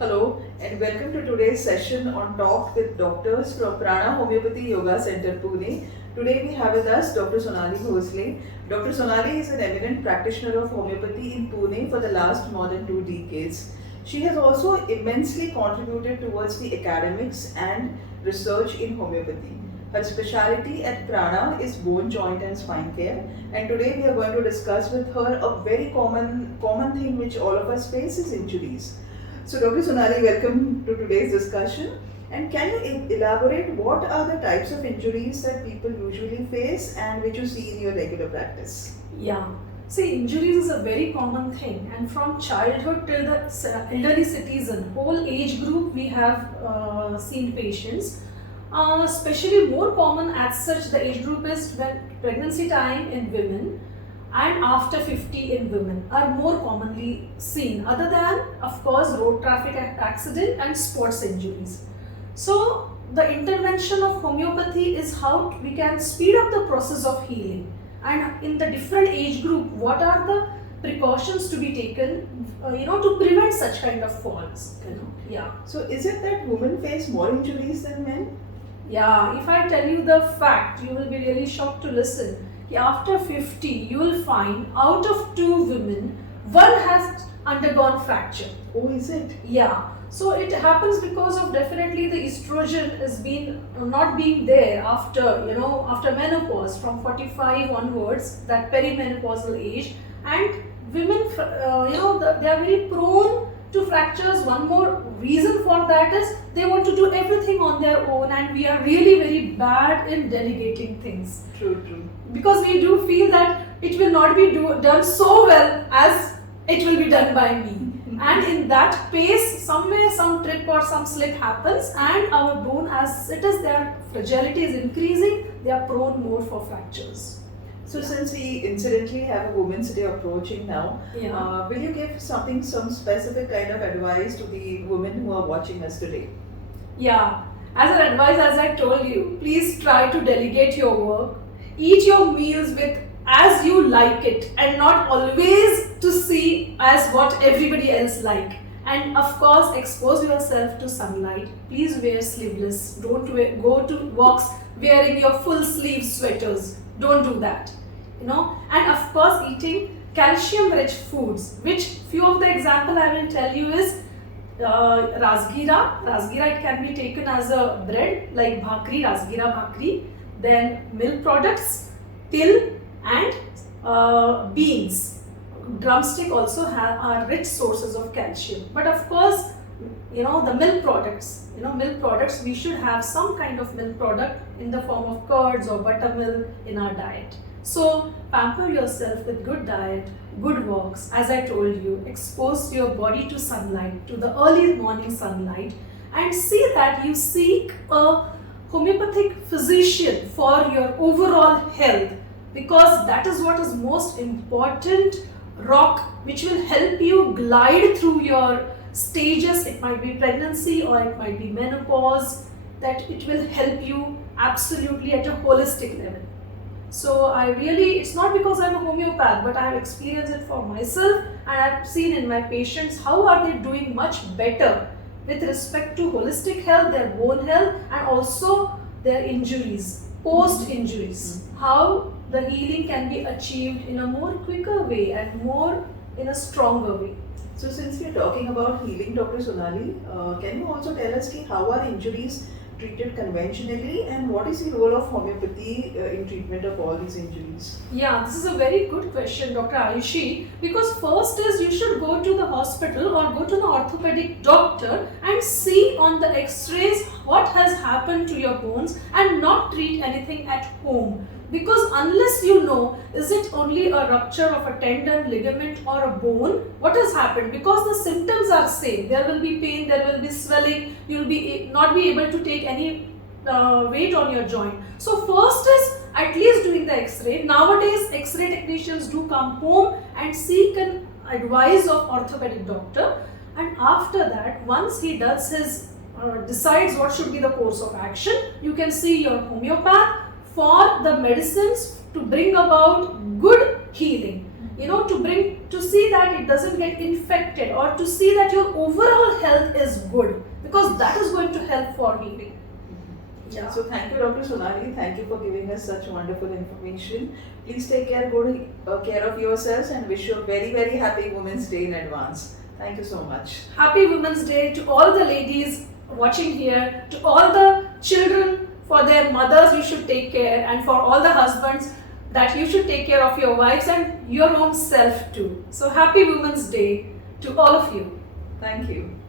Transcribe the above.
Hello and welcome to today's session on Talk with Doctors from Prana Homeopathy Yoga Center, Pune. Today we have with us Dr. Sonali Bhonsle. Dr. Sonali is an eminent practitioner of homeopathy in Pune for the last more than 2 decades. She has also immensely contributed towards the academics and research in homeopathy. Her specialty at Prana is bone, joint and spine care, and today we are going to discuss with her a very common thing which all of us face is injuries. So Dr. Sonali, welcome to today's discussion. And can you elaborate what are the types of injuries that people usually face and which you see in your regular practice? Yeah. See, injuries is a very common thing, and from childhood till the elderly citizen, whole age group, we have seen patients. Especially more common as such, the age group is when pregnancy time in women and after 50 in women are more commonly seen, other than, of course, road traffic accident and sports injuries. So, the intervention of homeopathy is how we can speed up the process of healing. And in the different age group, what are the precautions to be taken, to prevent such kind of falls? Yeah. So, is it that women face more injuries than men? Yeah. If I tell you the fact, you will be really shocked to listen. After 50, you will find out of 2 women, one has undergone fracture. Oh, is it? Yeah. So it happens because of definitely the estrogen is not being there after menopause from 45 onwards, that perimenopausal age, and women they are very prone to fractures. One more reason for that is they want to do everything on their own, and we are really very bad in delegating things. True. Because we do feel that it will not be done so well as it will be done by me. And in that pace, somewhere some trip or some slip happens, and our bone, as it is, their fragility is increasing, they are prone more for fractures. So since we incidentally have a Women's Day approaching now, will you give some specific kind of advice to the women who are watching us today? Yeah, as an advice, as I told you, please try to delegate your work. Eat your meals with as you like it, and not always to see as what everybody else like. And of course, expose yourself to sunlight. Please wear sleeveless. Don't go to walks wearing your full sleeve sweaters. Don't do that. And of course, eating calcium rich foods, which few of the example I will tell you is rasgira. Rasgira, it can be taken as a bread like bhakri, rasgira bhakri. Then milk products, til and beans. Drumstick also are rich sources of calcium. But of course, the milk products, we should have some kind of milk product in the form of curds or buttermilk in our diet. So pamper yourself with good diet, good walks. As I told you, expose your body to sunlight, to the early morning sunlight, and see that you seek a homeopathic physician for your overall health, because that is what is most important rock which will help you glide through your stages. It might be pregnancy or it might be menopause, that it will help you absolutely at a holistic level. So it's not because I'm a homeopath, but I have experienced it for myself, and I've seen in my patients how are they doing much better with respect to holistic health, their bone health, and also their injuries, post-injuries. How the healing can be achieved in a more quicker way and more in a stronger way. So since we are talking about healing, Dr. Sonali, can you also tell us how are injuries treated conventionally, and what is the role of homeopathy in treatment of all these injuries? Yeah, this is a very good question, Dr. Ayushi, because first is you should go to the hospital or go to the orthopedic doctor and see on the x-rays what has happened to your bones, and not treat anything at home. Because unless you know, is it only a rupture of a tendon, ligament or a bone, what has happened? Because the symptoms are same. There will be pain, there will be swelling, you will not be able to take any weight on your joint. So first is at least doing the x-ray. Nowadays, x-ray technicians do come home and seek an advice of orthopedic doctor. And after that, once he does decides what should be the course of action, you can see your homeopath for the medicines to bring about good healing. to see that it doesn't get infected, or to see that your overall health is good, because that is going to help for healing. Yeah. So thank you, Dr. Sonali. Thank you for giving us such wonderful information. Please take good care of yourselves, and wish you a very, very happy Women's Day in advance. Thank you so much. Happy Women's Day to all the ladies watching here, to all the children, for their mothers you should take care, and for all the husbands that you should take care of your wives and your own self too. So happy Women's Day to all of you. Thank you.